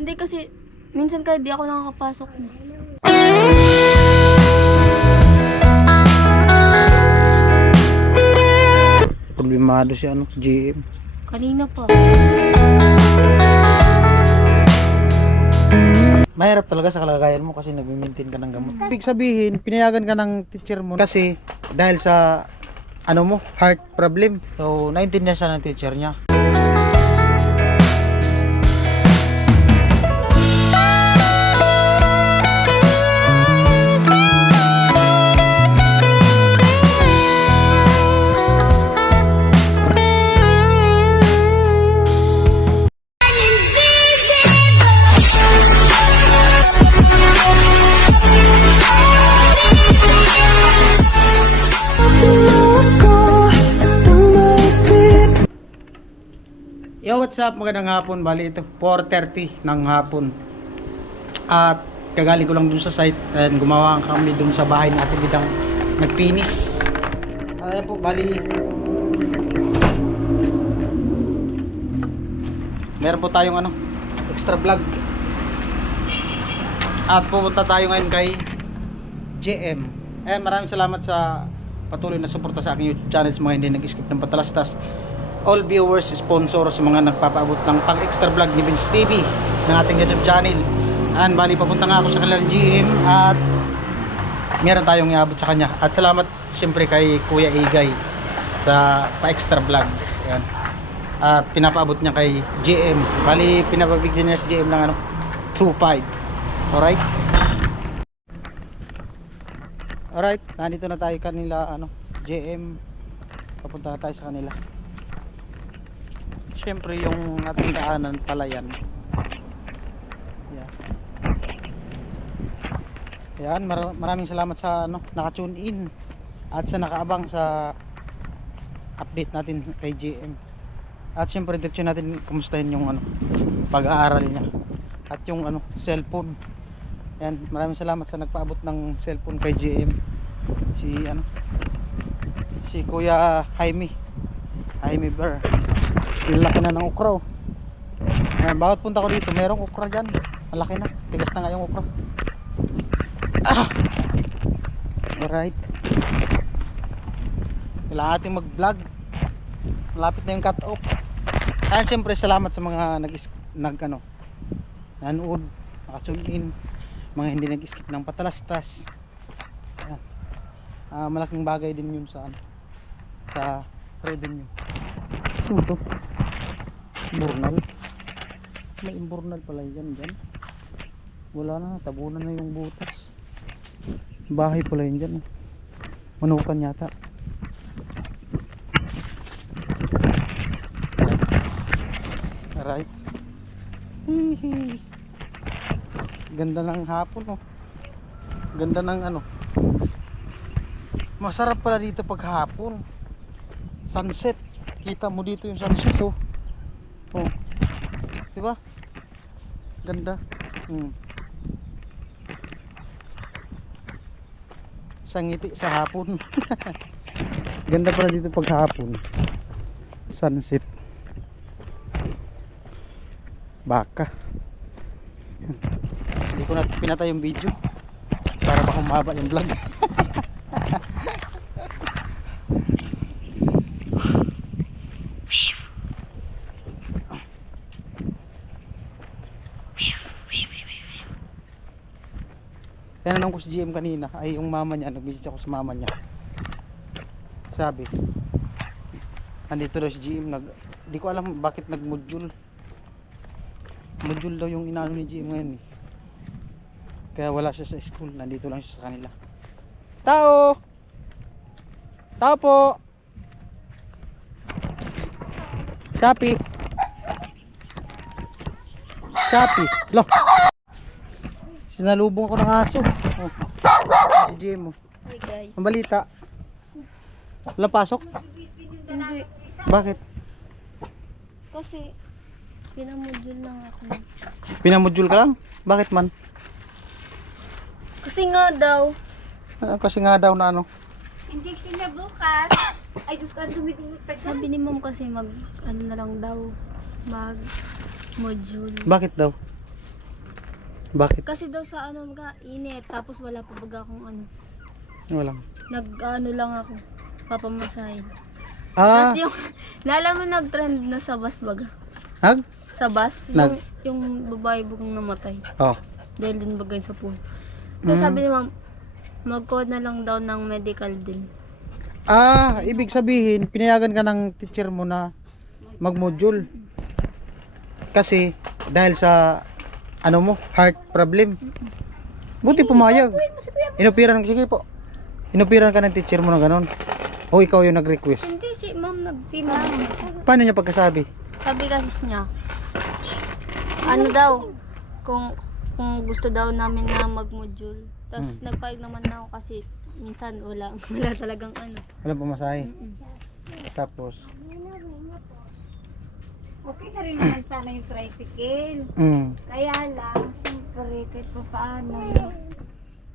Hindi kasi, minsan kahit di ako nakakapasok na. Problemado si GM. Kanina pa. Mahirap talaga sa kalagayan mo kasi nag-maintain ka ng gamot. Ibig sabihin, pinayagan ka ng teacher mo kasi dahil sa heart problem. So, naintindihan siya ng teacher niya. Yo, what's up? Magandang hapon. Bali ito 4:30 ng hapon. At kagaling ko lang dun sa site and gumawa kami dun sa bahay natin bidang nagpinis. Ayan po, bali meron po tayong extra vlog. At pupunta tayo ngayon kay JM. Maraming salamat sa patuloy na suporta sa aking YouTube channel, sa mga hindi nag-skip ng patalastas. All viewers, sponsor, sa mga nagpapaabot ng pang-extra vlog ni Vince TV ng ating YouTube channel. And bali, papunta nga ako sa kanilang GM at meron tayong iabot sa kanya. At salamat siyempre kay Kuya Igay sa pa-extra vlog. Ayan. At pinapaabot niya kay GM. Bali, pinapabigyan niya sa GM ng 2.5. Alright? Alright, nandito na tayo kanila GM. Papunta na tayo sa kanila. Siyempre yung ating daanan pala yan. Yan, maraming salamat sa naka-tune in at sa nakaabang sa update natin kay GM. At siyempre diretso natin kumustahin yung pag-aaral niya at yung cellphone. Yan, maraming salamat sa nagpaabot ng cellphone kay GM. Si Kuya Jaime Ber. Laki na ng okra. Ayan, bawat punta ko dito merong okra dyan. Malaki na, tigas na nga yung okra. Alright, kailangan natin mag vlog. Malapit na yung cut off. Ayan, siyempre salamat sa mga nanood, nakatune in, mga hindi nag-skip ng patalastas. Ayan. Malaking bagay din yun sa revenue. Ano to? Imburnal. May imburnal pala yan dyan. Wala na, tabunan na yung butas. Bahay pala yun dyan. Manukan yata. Alright. Hihi. Ganda ng hapon, oh. Ganda ng masarap pala dito pag hapon. Sunset. Kita mo dito yung sunset, oh. Oh. Diba? Ganda. Sangiti sa hapon. Ganda pala dito pag hapon. Sunset. Baka. Hindi ko na pinatay yung video para baka humaba yung vlog. Tinanong ko si GM kanina, ay yung mama niya, nag-visit ako sa mama niya. Sabi, andito daw si GM, di ko alam bakit nag-module. Module daw yung inaano ni GM ngayon eh. Kaya wala siya sa school, nandito lang siya sa kanila. Tao! Tao po! Shopee! Shopee! Loh! Sinalubong ako ng aso. Oh. Si GM mo. Hi guys. Ang balita. Walang pasok? Hindi. Bakit? Kasi, pinamodule lang ako. Pinamodule ka lang? Bakit man? Kasi nga daw. Kasi nga daw na Injection niya bukas. Ay, Diyos ko, ang dumidimit pa siya. Sabi ni ma'am kasi mag, na lang daw, mag module. Bakit daw? Bakit? Kasi daw sa ano mga init, tapos wala pa baga akong ano. Walang. Nag-ano lang ako, papamasahin. Ah, Tapos yung, naalam mo nag-trend na sa bus baga. hag? Sa bus, yung babae bugang namatay. Oh. Dahil din bagay sa pool. So sabi ni ma'am, mag-code na lang daw ng medical din. Ah, ibig sabihin, pinayagan ka ng teacher mo na mag-module. Kasi, dahil sa, ano mo, heart problem. Buti pumayag. Inupiran, sige po. Inupiran ka ng teacher mo na ganon. O ikaw yung nag-request. Hindi, si ma'am Si ma'am. Paano niya pagkasabi? Sabi kasi niya, ano daw, kung gusto daw namin na mag-module. Tapos nagpayag naman na ako kasi minsan wala talagang ano. Walang pamasahe. Mm-mm. Tapos, Okay na rin naman sana yung tricycle. Kaya lang, siyempre, kahit pa paano yung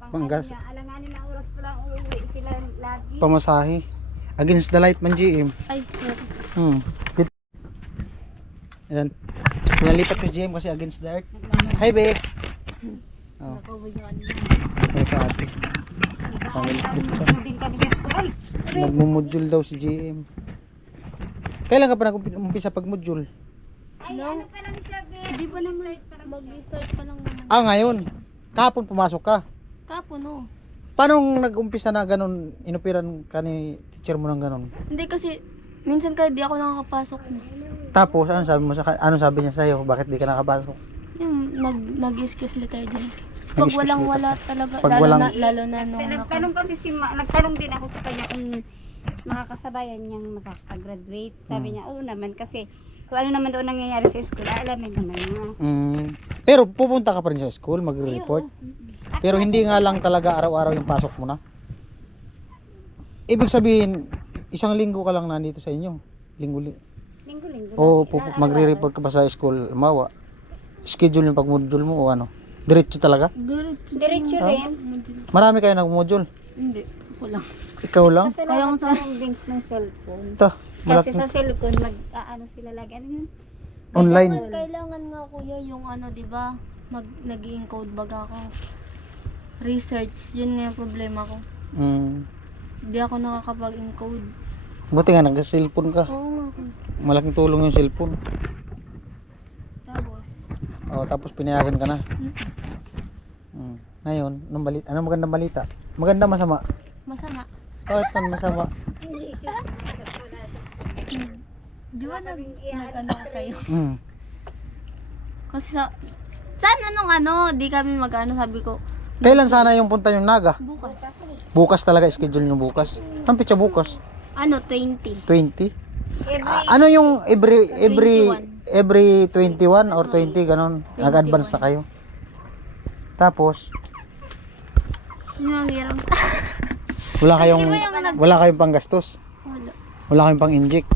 Panggas. niya, alanganin na oras pa lang uuwi sila lagi. pamasahe. Against the light man, GM. Ay, sorry. Ayan. Pinalipat ko GM kasi against the earth. Hi, be. Oh, Nakaubuyan. ay sa ate. Din kami sa school. Ay, Nagmumodule daw si GM. Kailan ka pa nag-umpisa pag-module? No. ano pa lang siya, Be? Hindi pa naman, mag-start pa lang naman. Ah, ngayon. Kahapon pumasok ka. Kapon, no. Paano nag-umpisa na ganun, inupiran ka ni teacher mo ng ganun? Hindi kasi, minsan kahit di ako nakakapasok na. Tapos, ano sabi niya sa'yo? Bakit di ka nakapasok? Yung nag-excuse letter din. Kasi pag Nag-excuse walang letter. wala talaga, Pag lalo, walang- lalo na nung Nagtanong kasi nagtanong din ako sa kanya kung makakasabayan niyang makakagraduate. Sabi niya, oo naman kasi kung ano naman daw nangyayari sa school, alamin naman niya. Pero pupunta ka pa rin sa school, magre-report. Ay, oo. Pero hindi nga lang talaga araw-araw yung pasok mo na. Ibig sabihin, isang linggo ka lang nandito sa inyo. Linggo-linggo. O lang. magre-report ka pa sa school, mawa. Schedule yung pag-module mo o ano? Diretso talaga? Diretso rin. Marami kayo nag-module. Hindi, ako lang. Ikaw lang? Kasi Kaya lang nga sa- ng links ng cellphone. Ito, Kasi sa cellphone, ano sila lagi. Ano yun? online. Kailangan nga kuya yung ano, di ba? Nag-i-encode baga ako. Research, yun nga yung problema ko. Hindi ako nakakapag-encode. Buti nga nag-cellphone ka. Oo nga kuya. Malaking tulong yung cellphone. Tapos, Tapos pinayagan ka na. Ngayon, ano magandang balita? Maganda, masama? masama. Kahit man masama. Di ba nag-ano ko sa'yo? Kasi sana nung di kami mag-ano, sabi ko, Kailan sana yung punta yung Naga? bukas. Bukas talaga, schedule nyo bukas. Ang pitsa bukas? 20. 20? Every, Ano yung every 21 or 20 ganun? 21. Nag-advance na kayo. Tapos Yun ang hirap. wala kayong Di ba yung wala kayong panggastos. Wala. Wala kayong pang-inject.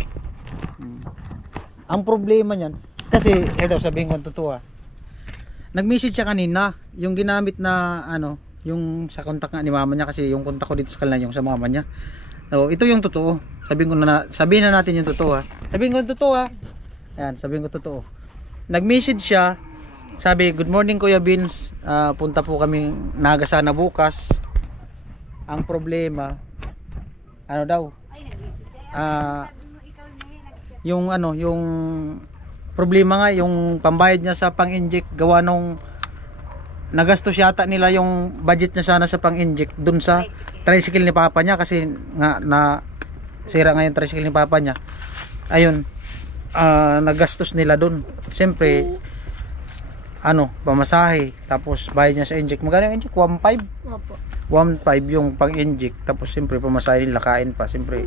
Ang problema niyan kasi ito sabihin ko ang totoo. Nag-message siya kanina yung ginamit na yung sa contact nga ni mama niya kasi yung contact ko dito sa kanila yung sa mama niya. So, ito yung totoo. Sabihin na natin yung totoo. Sabihin ko yung totoo. Ayan, sabihin ko totoo. Nag-message siya. Sabi, good morning Kuya Vince. Punta po kami Naga sana bukas. Ang problema, ano daw? Yung yung problema nga, yung pambayad niya sa pang-inject gawa nung nagastos yata nila yung budget niya sana sa pang-inject dun sa tricycle ni papa niya kasi nga na sira nga yung tricycle ni papa niya. Ayun, nagastos nila dun. Siyempre, pamasahe, tapos bayad niya sa inject. Magkano yung inject? 1.5? Opo. 1.5 yung pang-inject, tapos siyempre pamasahe nila, kain pa. Siyempre,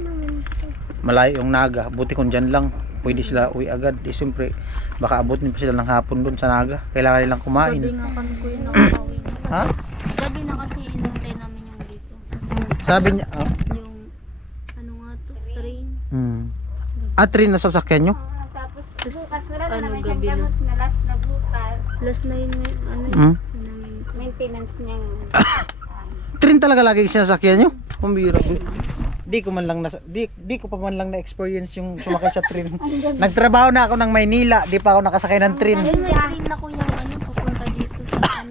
malayo yung Naga. Buti kung dyan lang, pwede sila uwi agad. Siyempre, baka abutin pa sila ng hapon dun sa Naga. Kailangan nilang kumain. Gabi nga kami ko yung nakakawin. Ha? Gabi na kasi inantay namin yung dito. Sabi niya, Yung, train. Atrin na sasakyan nyo? tapos bukas, wala na Ano, naman gabi siyang na. gamot na last na bukas. Last na yun, yun namin. Maintenance niyang Trin talaga lagi sinasakyan nyo? Pambira. Di ko pa man lang na-experience yung sumakay sa train. Nagtrabaho na ako ng Maynila, di pa ako nakasakay ng train. Ay, may train na ko yung papunta dito sa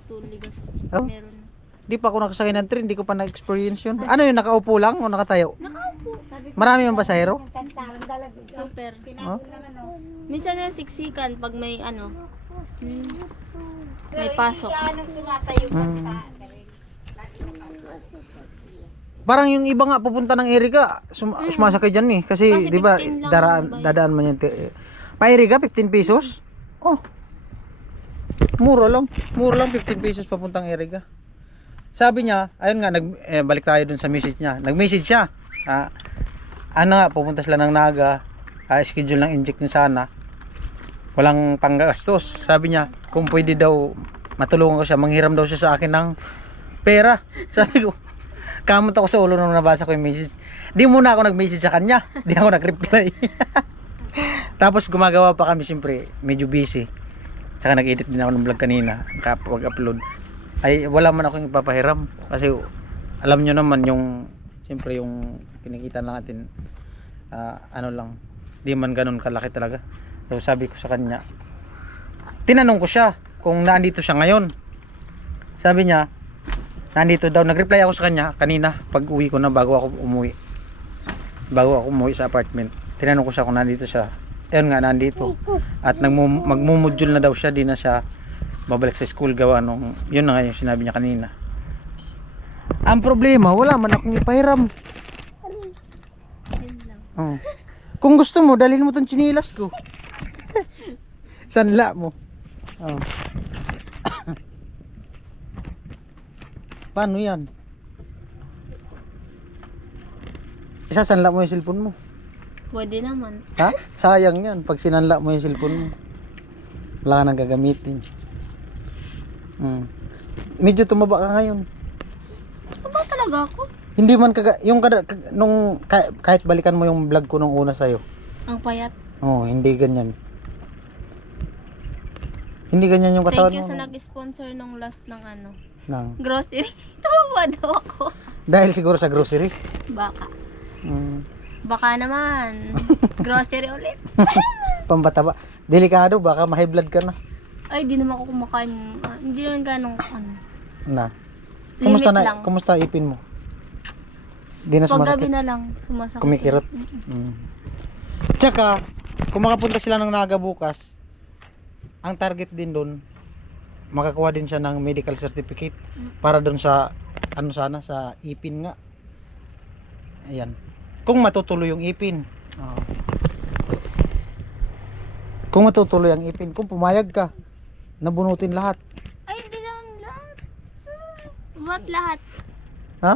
to Legazpi. Oh? Meron na. Di pa ako nakasakay ng train, di ko pa na-experience yun. Ano yun, nakaupo lang o nakatayo? Nakaupo. Marami mang pasahero? Kantarang dala dito. Super. Oh? Naman oh. Minsan na siksikan pag may ano. May pasok. Anong tumatayo ka Mm. sa Parang yung iba nga pupunta ng Erika, sumasakay dyan eh. Kasi, Kasi di ba, 15 lang ang bayad. dadaan man yan. Pa Erika, 15 pesos? Oh. Mura lang. Mura lang, 15 pesos papuntang Erika. Sabi niya, ayun nga, balik tayo dun sa message niya. Nag-message siya. Ano nga, pupunta sila ng Naga. Schedule ng inject niya sana. Walang panggastos. Sabi niya, kung pwede daw, matulungan ko siya. Manghiram daw siya sa akin ng pera. Sabi ko, kamot ako sa ulo nung nabasa ko yung message. Di muna ako nag-message sa kanya. Di ako nag-reply. Tapos gumagawa pa kami, siyempre, medyo busy. Saka nag-edit din ako ng vlog kanina, kapag-upload. Ay, wala man akong ipapahiram. Kasi, alam nyo naman yung, siyempre, yung kinikita natin, ano lang, di man ganun kalaki talaga. So, sabi ko sa kanya, tinanong ko siya kung naandito siya ngayon. Sabi niya, nandito daw. Nag-reply ako sa kanya kanina pag uwi ko na bago ako umuwi sa apartment. Tinanong ko siya kung nandito siya. Ayun nga, nandito. At magmumodule na daw siya. Di na siya babalik sa school gawa nung, yun na nga yung sinabi niya kanina. Ang problema, wala man akong ipahiram. Yun lang. Oh. Kung gusto mo, dalhin mo tong chinilas ko. Sanla mo. Oh. Paano yan? Isasanla mo yung cellphone mo. Pwede naman. Ha? Sayang yan. Pag sinanla mo yung cellphone mo. Wala ka nang gagamitin. Medyo tumaba ka ngayon. Ano ba talaga ako? Hindi man kahit balikan mo yung vlog ko nung una sa'yo. Ang payat. Oh, hindi ganyan. Hindi ganyan yung katawan Thank you mo. sa nag-sponsor nung last ng ano. Nang. Grocery. Tumaba daw ako. Dahil siguro sa grocery. Baka. Mm. Baka naman. Grocery ulit. Pambataba. Delikado, baka ma-high blood ka na. Ay, di naman ako kumakain. Hindi naman ganong ano. Na. Limit lang. Kumusta ipin mo? Di na Pag gabi sumasakit. na lang, sumasakit. Kumikirot. Tsaka, kung makapunta sila ng Naga bukas, ang target din doon, makakuha din siya ng medical certificate para doon sa ano sana, sa ipin nga. Ayan. Kung matutuloy yung ipin. Oh. Kung matutuloy ang ipin, kung pumayag ka, nabunutin lahat. Ay, hindi naman lahat. What lahat? Ha?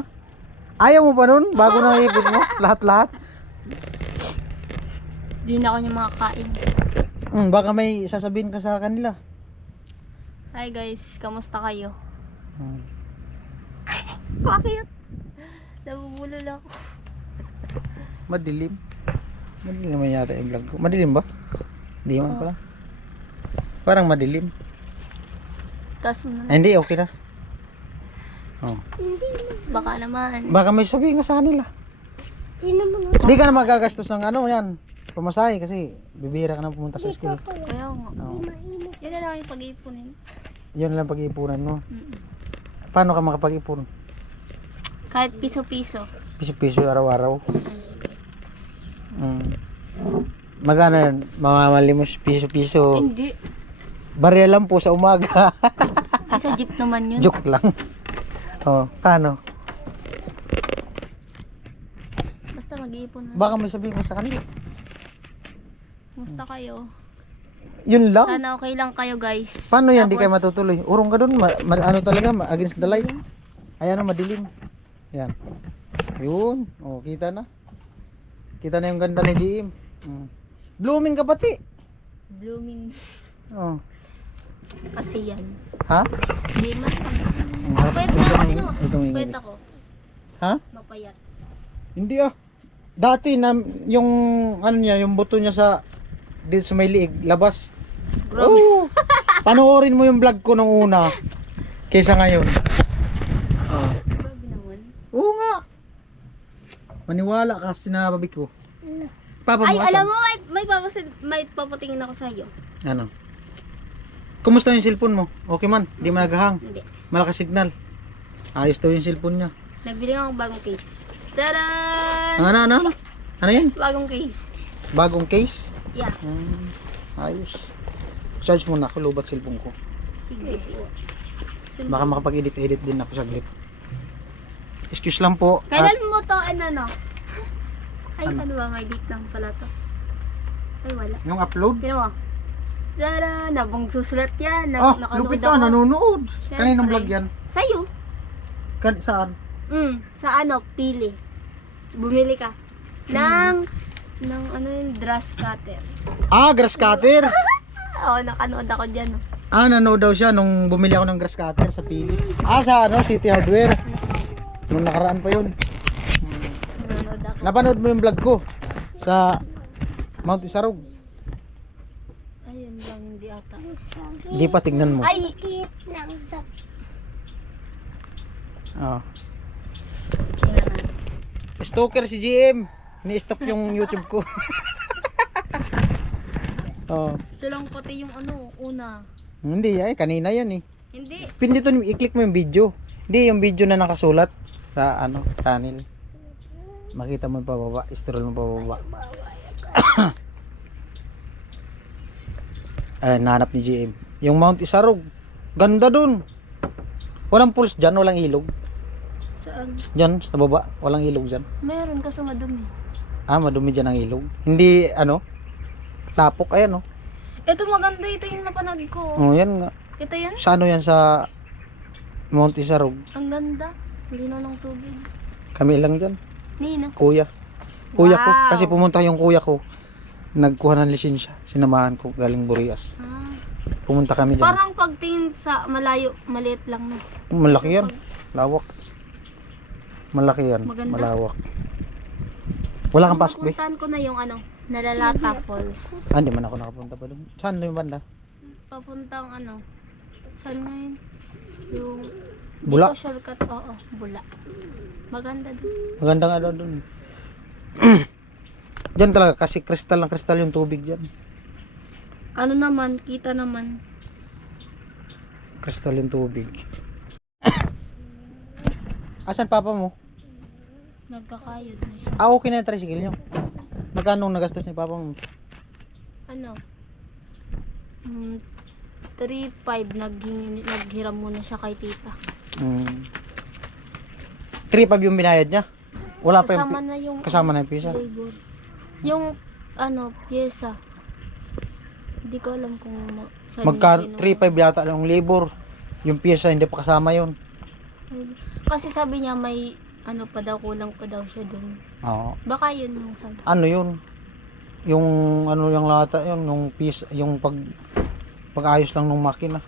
Ayaw mo pa nun? Bago na ipin mo? Lahat-lahat? Di na ako niya makakain. Baka may sasabihin ka sa kanila. Hi guys, kamusta kayo? Hmm. Bakit? Nabubulol ako. Madilim. Madilim naman yata yung vlog ko. Madilim ba? Hindi man pala. Parang madilim. Taas mo na. Ay, hindi, okay na. Oh. Baka naman. Baka may sabihin ka sa kanila. Hindi ka na magagastos ng ano yan. Pamasahe kasi bibihira ka na pumunta sa school. Kaya nga. Oh. Yan na lang yung pag-iipunin. Yun lang pag-iipunan mo. Paano ka makapag-ipon? Kahit piso-piso. Piso-piso araw-araw. Magkano yan? Mamamalimos piso-piso. Hindi. Barya lang po sa umaga. Ay, sa jeep naman yun. Joke lang. Oh, paano? Basta mag-iipon na. Baka may sabihin ka sa kanila. Kumusta kayo? Yun lang. Sana okay lang kayo guys. Paano yan? Di Tapos, kayo matutuloy. Urong ka dun. Ano talaga? Against the light. Ayan na, madilim. Yan. Yun. O, kita na. Kita na yung ganda ni GM. Blooming ka pati. blooming Oh. kasi yan. Ha? Hindi man. Harap- Pwede huwag na ka ako. na- huwag ka maingay. Pwede ako. Ha? Mapayat. Hindi ah. Dati na yung ano niya, yung buto niya sa dito sa may liig, labas. Oh. Panoorin mo yung vlog ko nung una kaysa ngayon. Oh. Grabe naman. Oo nga. Maniwala ka sa sinabi ko. Papa mo Ay, asan? alam mo, may papatingin ako sa iyo. Ano? Kumusta yung cellphone mo? Okay man? Hindi man naghahang? Hindi. Malakas signal? Ayos daw yung cellphone niya. Nagbili ako ng bagong case. Taran! Ano? Ano yan? Bagong case. Bagong case? Yeah. Ayos. Charge muna ako, lubat cellphone ko. Sige po. Baka makapag-edit din ako saglit. Excuse lang po. Kailan mo to, ano? Ay, Ano? ano ba? May date lang pala to. Ay, wala. Yung upload? Tino mo. Tara, nabong susulat yan. Lupit ka, nanonood. Siyempre. Kaninong vlog yan? Sa'yo. Saan? Sa ano, pili. Bumili ka. ng ano yung grass cutter. Grass cutter. Oo, nakanood ako dyan. Nanood daw siya nung bumili ako ng grass cutter sa Pili. Sa City Hardware. Nung nakaraan pa yun. Nanood ako. Napanood mo yung vlog ko sa Mount Isarog. Ayun lang, hindi ata. Hindi pa, tignan mo. Ay! Oh. Tingnan na. Stalker si GM. Ni-stop yung YouTube ko. Oh. Ito lang pati yung ano, una. Hindi, kanina yan eh. Hindi. Dito, i-click mo yung video. Hindi, yung video na nakasulat sa channel. Makita mo yung pababa, scroll mo pababa. Nahanap ni GM. Yung Mount Isarog. Ganda dun. Walang pulse dyan, walang ilog. Saan? Dyan, sa baba, walang ilog dyan. Meron kaso madumi. Madumi dyan ang ilog. Hindi, tapok, ayan Ito maganda, ito yung napanood ko. yan nga. Ito yan? Sa yan sa Mount Isarog. Ang ganda. Lino ng tubig. Kami lang dyan. Nino. Kuya ko. Wow. Kasi pumunta yung kuya ko. Nagkuha ng lisensya. Sinamahan ko galing Burias. Pumunta kami dyan. Parang pagtingin sa malayo, maliit lang na. Malaki yan. Lawak. Malaki yan. Maganda. Malawak. Wala kang pasok, be? Pupuntahan ko na yung Nalalata Falls. Hindi man ako nakapunta pa doon. Saan yung banda? Papuntang saan nga yun? Yung Bula? dito shortcut, oo, Bula. Maganda din. Maganda nga daw doon. Diyan talaga kasi kristal yung tubig diyan. Ano naman, kita naman. Kristal yung tubig. Asan papa mo? Nagkakayod na siya. Okay na yung tricycle nyo. Magkano nagastos ni papa mo? 3.5 naghiram muna siya kay tita. 3.5 yung binayad niya? Wala pa Kasama yung na yung kasama na yung pisa? labor. Yung pyesa. Hindi ko alam kung saan Magka yung 3.5 yata lang yung labor. Yung piyesa hindi pa kasama yun. Kasi sabi niya may pa daw, kulang pa daw siya dun. Oo. Baka yun yung sabi. Ano yun? Yung yung lata yun, yung piece, yung pag-ayos lang ng makina.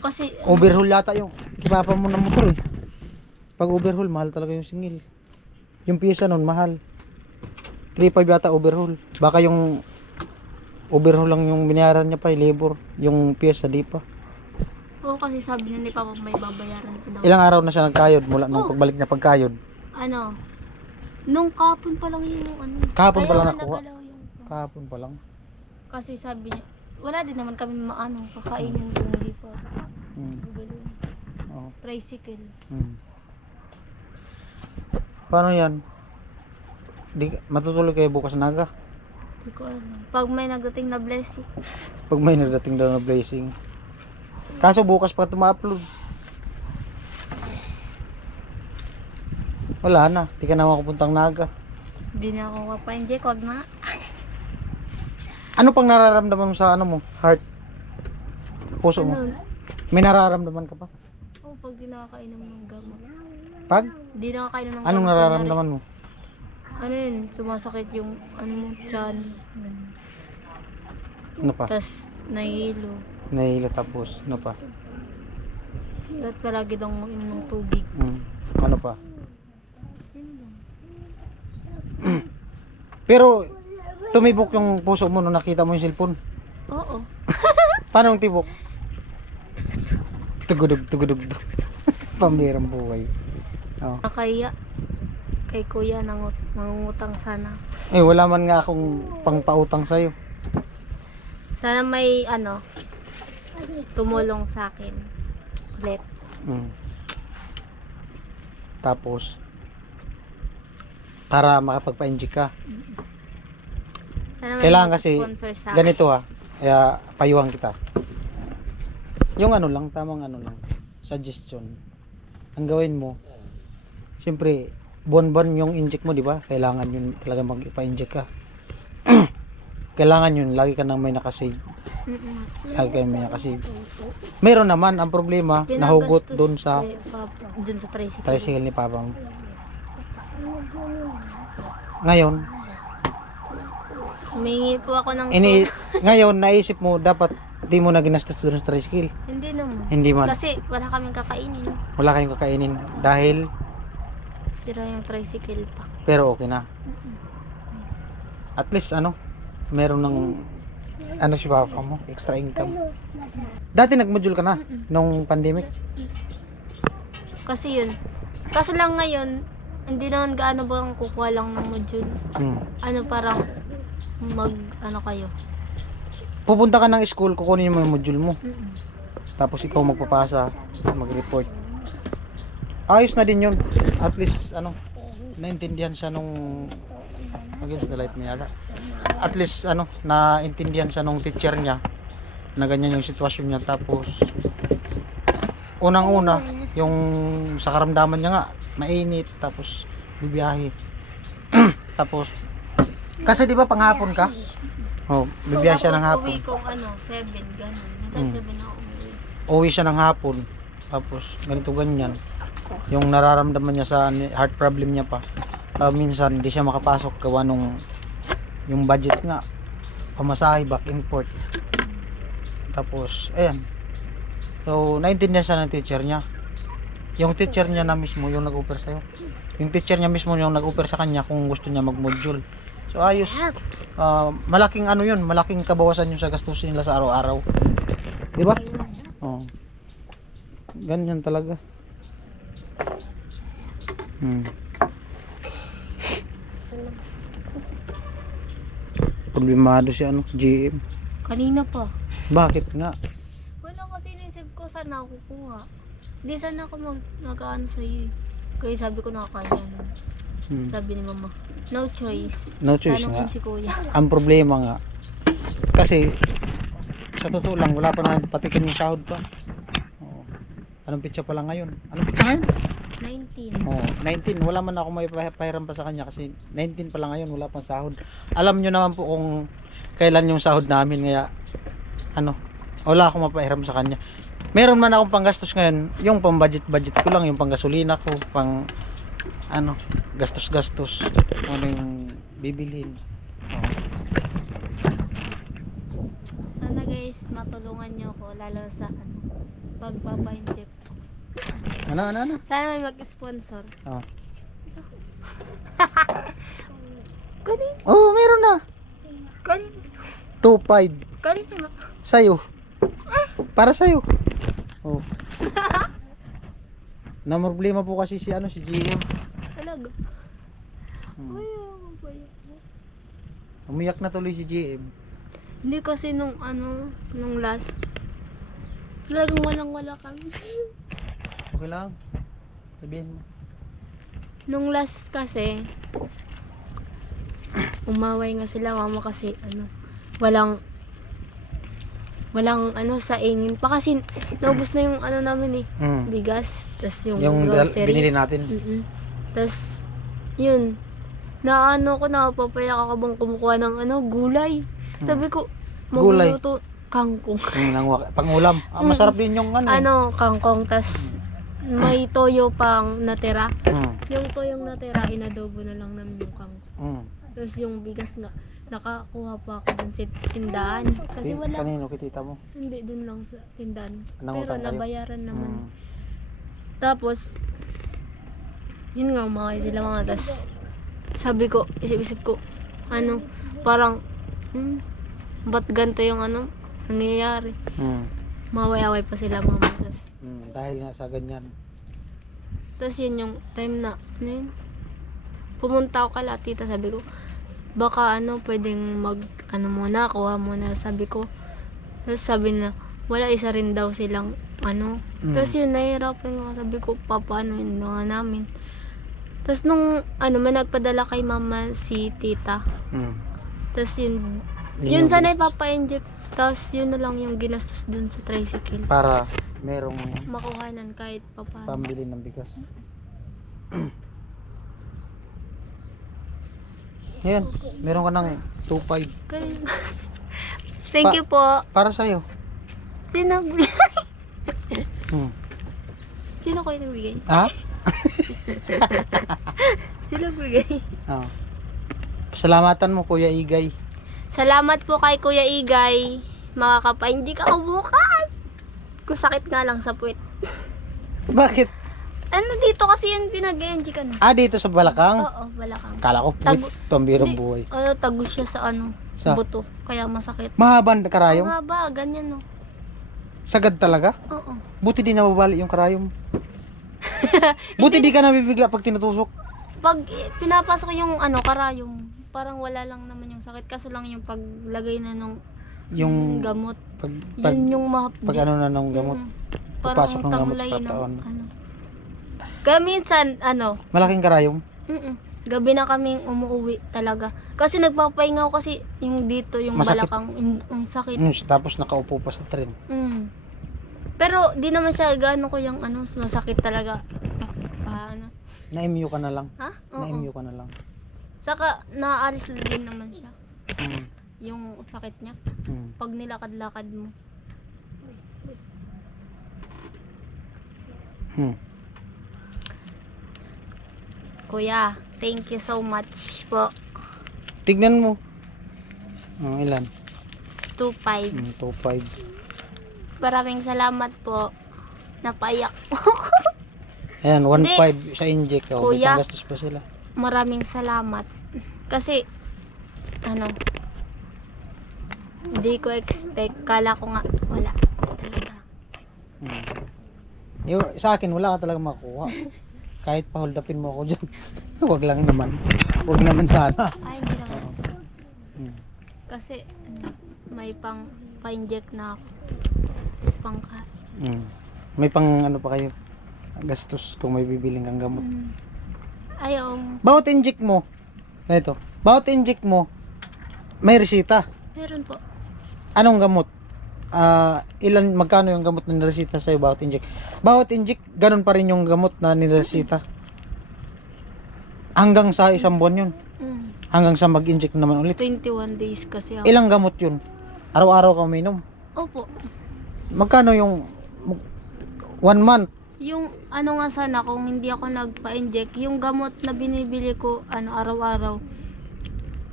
Kasi Overhaul yata yung kipapa mo ng motor eh. Pag overhaul, mahal talaga yung singil. Yung piyesa nun, mahal. 3.5 yata overhaul. Baka yung overhaul lang yung binayaran niya pa, yung labor. Yung piyesa, di pa. oo, kasi sabi niya ni Papa may babayaran pa daw. Ilang araw na siya nagkayod mula nung pagbalik niya pagkayod? Nung kapon pa lang yung Kahapon pa lang kaya nakuha? nagalaw yung Kahapon pa lang. kasi sabi niya, wala din naman kami kakainin kung hindi pa gagalaw. Oo. Tricycle. Paano yan? Matutulog kayo bukas naga? Hindi ko alam. Pag may nagdating na blessing. Pag may nadating daw na blessing. Kaso bukas pa ito ma-upload. Wala na, di ka na makapuntang naga. Hindi na ako kapa-enjoy. Wag na. Ano pang nararamdaman mo sa heart? Puso mo? May nararamdaman ka pa? Oo, pag di nakakainom ng gamot. Pag? Di nakakainom ng Anong gamot, nararamdaman mo? sumasakit yung tiyan. Ano pa? Tapos nahihilo. Nahihilo tapos, ano pa? At palagi daw mo inom ng tubig. Ano pa? Pero tumibok yung puso mo nung nakita mo yung cellphone. Oo. Paano yung tibok? Tugudug. Pamirang buhay. Oh. Nakaya kay kuya nangungutang sana. Wala man nga akong pangpautang sa'yo. Sana may tumulong sa akin ulit. Tapos para makapagpa-inject ka. Sana may Kailangan kasi mag-sponsor sa akin. ganito kaya payuhan kita. Yung ano lang, tamang ano lang, suggestion. Ang gawin mo, siyempre, buwan-buwan yung inject mo, di ba? Kailangan yun talaga magpa-inject ka. Kailangan yun, lagi ka nang may nakasave. Lagi ka may nakasave. Meron naman, ang problema, nahugot doon sa dun sa tricycle. tricycle ni Papa mo. Ngayon, Humingi po ako ng ngayon naisip mo dapat di mo na ginastos doon sa tricycle. Hindi naman. Hindi man. Kasi wala kaming kakainin. Wala kayong kakainin dahil Sira yung tricycle pa. pero okay na. At least meron ng si Papa mo, extra income. Dati nag-module ka na nung pandemic. Kasi yun. Kaso lang ngayon, hindi naman gaano bang kukuha lang ng module. Parang kayo. Pupunta ka ng school, kukunin mo yung module mo. Tapos ikaw magpapasa, mag-report. Ayos na din yun. At least, naintindihan siya nung against the light mo yata. At least, naintindihan siya nung teacher niya na ganyan yung sitwasyon niya. Tapos, unang-una, yung sa karamdaman niya nga, mainit, tapos bibiyahe. Tapos, kasi di ba panghapon ka? Oh, bibiyahe siya ng hapon. Uwi ko 7, ganun. Minsan 7 ako umuwi. Uwi siya ng hapon. Tapos ganito ganyan. Yung nararamdaman niya sa heart problem niya pa. Minsan hindi siya makapasok gawa nung yung budget nga. Pamasahe, back and forth. Tapos ayan. So naintindihan siya ng teacher niya. Yung teacher niya na mismo yung nag-offer sa'yo. Yung teacher niya mismo yung nag-offer sa kanya kung gusto niya mag-module. So ayos. Malaking yun, malaking kabawasan yung sa gastusin nila sa araw-araw. Di ba? Oh. Ganyan talaga. Problemado si GM. Kanina pa. Bakit nga? Wala kasi inisip ko saan ako kukuha. Di sana ako mag-ano sa'yo eh. Kaya sabi ko nakakaya na. Sabi ni mama, no choice. No choice Tanungin nga. si kuya. Ang problema nga, kasi sa totoo lang, wala pa naman patikin yung sahod pa. Oh. Anong pitsa pa lang ngayon? Anong pitsa ngayon? 19. Oh, 19. Wala man ako may pahiram pa sa kanya kasi 19 pa lang ngayon, wala pang sahod. Alam nyo naman po kung kailan yung sahod namin, kaya wala akong mapahiram sa kanya. Meron man akong panggastos ngayon, yung pang budget ko lang, yung pang gasolina ko, pang gastos yung bibilhin. Sana guys, matulungan nyo ako lalo sa pagpapa-inject. Ano? Sana may mag-sponsor. Kanina. Oh, meron na. 2.5 Kanina. sa'yo. Para sa'yo. Oh. Na problema po kasi si GM. Talaga. Umiyak na tuloy si GM. Hindi kasi nung last. Talagang walang-wala kami. Okay lang. Sabihin mo. Nung last kasi, umaway nga sila mama kasi walang sa ingin pa kasi naubos na yung namin bigas, tas yung grocery binili natin. Tas yun ko napapayak ako bang kumukuha ng gulay. Sabi ko magluluto kangkong. Pangulam. Masarap din yung kangkong, tas may toyo pang natira. Yung toyong natira inadobo na lang namin yung kangkong. Tas yung bigas nga nakakuha pa ako dun sa tindahan. Kasi wala. Kanino kitita mo? Hindi, dun lang sa tindahan. Nangutang Pero kayo? nabayaran naman. Tapos, yun nga, umakay sila mga. Tas, sabi ko, isip-isip ko, parang, ba't ganito yung nangyayari? Maway-away pa sila mga tas. Dahil nga sa ganyan. Tas yun yung time na, pumunta ako kala tita, sabi ko, baka pwedeng kuha muna, sabi ko. Tapos sabi na, wala, isa rin daw silang ano. Tapos yun, nahihirapan nga. Sabi ko, paano yun mga namin. Tapos nung ano, may nagpadala kay mama si tita. Tapos yun Yun yung sana ginastos. ipapa-inject. Tapos yun na lang yung ginastos dun sa tricycle. Para merong Makuhanan kahit papaano. pambili ng bigas. Yan, meron ka ng 2.5 Kaya- Thank you po. para sa'yo. Sino Hmm. Sino kayo nagbigay? Ha? Sino nagbigay? Oh. Pasalamatan mo, Kuya Igay. Salamat po kay Kuya Igay. Makakapa-inject ako bukas. Kung sakit nga lang sa puwet. Bakit? Ano dito kasi yan pinag-inject ka na? Ah, dito sa Balakang? Oo, balakang. Kala ko, Tago- pambirang Hindi. buhay. Ano, tagus siya sa ano, Sa? buto. Kaya masakit. Mahabang karayom? Ang haba, ganyan no. Sagad talaga? Oo. Buti di nababali yung karayom. Buti di ka nabibigla pag tinutusok. Pag pinapasok yung ano, karayom, parang wala lang naman yung sakit. Kaso lang yung paglagay na nung Yung gamot. pag Yun yung pag ano na ng gamot. Papasok ng gamot sa tamlay ng katawan. ano. Kaya minsan, ano, Malaking karayom? gabi na kaming umuwi talaga. Kasi nagpapahinga ako kasi yung dito, yung Masakit. balakang, yung sakit. Tapos nakaupo pa sa tren. Pero di naman siya gaano ko yung ano, masakit talaga. Paano? Na-MU ka na lang. Ha? Oo. Na-MU ka na lang. Saka naaalis din naman siya. Hmm. Yung sakit niya. Hmm. Pag nilakad-lakad mo. Hmm. Kuya, thank you so much po. Tignan mo. Ilan? 2.5. 2.5. Maraming salamat po. Napaiyak po. Ayan, Hindi. 1.5 sa inject. Oh, may Kuya. panggastos pa sila. Maraming salamat. Kasi, ano, hindi ko expect. Kala ko nga, wala. Talaga. Hmm. Sa akin, wala ka talaga makuha. Kahit paholdapin mo ako dyan. Wag lang naman. Wag naman sana. Ay, hindi naman. Hmm. Kasi, ano, may pa-inject na ako. Pangka. Hmm. May pang ano pa kayo? Gastos kung may bibiling kang gamot. Ayaw. Bawat inject mo, ito, bawat inject mo, may resita. Meron po. Anong gamot? Magkano yung gamot na niresita sa'yo bawat inject? Bawat inject, ganun pa rin yung gamot na niresita. Hanggang sa isang buwan yun. Hanggang sa mag-inject naman ulit. 21 days kasi ako. Ilang gamot yun? Araw-araw ka uminom. Opo. Magkano yung 1 month? Yung ano nga sana kung hindi ako nagpa-inject, yung gamot na binibili ko ano araw-araw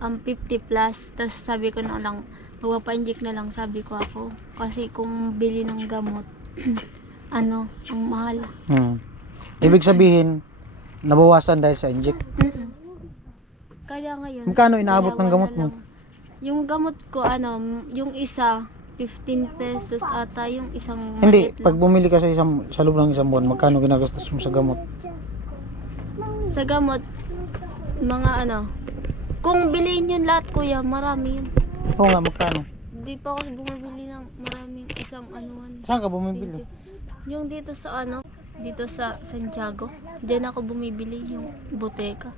50 plus, tas sabi ko na lang magpapa-inject na lang, sabi ko ako kasi kung bili ng gamot ano, ang mahal. Ibig sabihin, nabawasan dahil sa inject. Kaya ngayon Magkano inaabot ng dalawa gamot na mo? lang. Yung gamot ko ano, yung isa 15 pesos ata, yung isang Hindi, maliit pag lang. bumili ka sa loob ng isang buwan, magkano ginagastos mo sa gamot? Sa gamot mga ano, kung bilhin yun lahat kuya, marami yun. Oo nga, magkano? Di pa ako bumibili ng maraming isang anuhan. Saan ka bumibili? Yung dito sa ano, dito sa Santiago. Diyan ako bumibili yung boteka.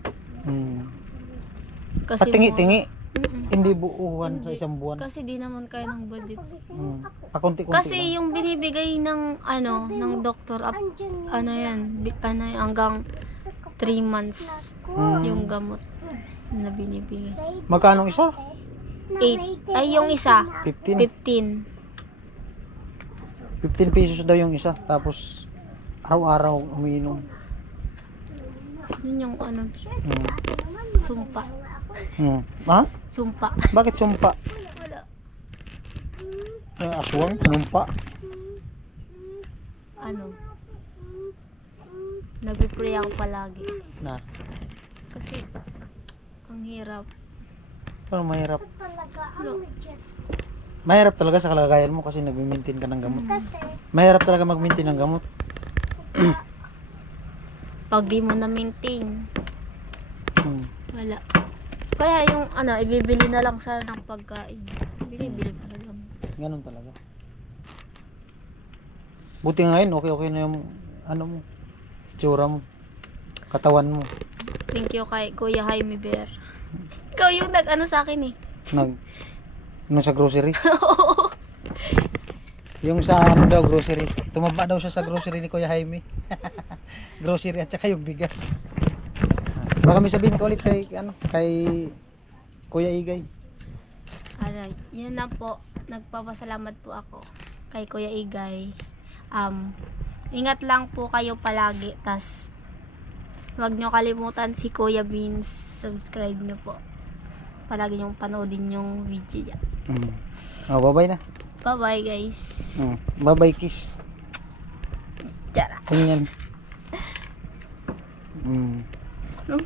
Kasi Patingi-tingi, Mm-mm. hindi buuhan sa Hindi. isang buwan. Kasi di naman kaya ng budget. Pakunti-kunti Kasi lang. yung binibigay ng ano, ng doktor ano yan, ano yan, hanggang 3 months yung gamot na binibigay. Magkano isa? 8. Ay, yung isa, 15. 15. 15 pesos daw yung isa. Tapos, araw-araw umiinom. Yun yung ano, sumpa. Ha? Sumpa. Bakit sumpa? Wala. Aswang? Sumpa? Ano, nagpipray ako palagi. Na. Kasi, ang hirap. Pero mahirap. Wala. Mahirap talaga sa kalagayan mo kasi nag-maintain ka ng gamot. Mahirap talaga mag-maintain ng gamot. Pag di mo na-maintain, Hmm. wala. Kaya yung ano, ibibili na lang sana ng pagkain. Binibili ko na lang. Ganun talaga. Buti nga ngayon, okay na yung ano mo, tsura mo, katawan mo. Thank you kay Kuya Jaime Bear. Ikaw yung nag-ano sa akin eh. Nung sa grocery. Yung sa ano daw, grocery. Tumaba daw siya sa grocery ni Kuya Jaime. Grocery at saka yung bigas. Baka may sabihin ka ulit kay, kay Kuya Igay. Ano, yun na po. Nagpapasalamat po ako kay Kuya Igay. Ingat lang po kayo palagi. Tas, huwag nyo kalimutan si Kuya Beans. Subscribe nyo po. Palagi nyo panoodin yung video niya. Bye-bye na. Bye-bye guys. Bye-bye kiss. Tara. Ganyan. No?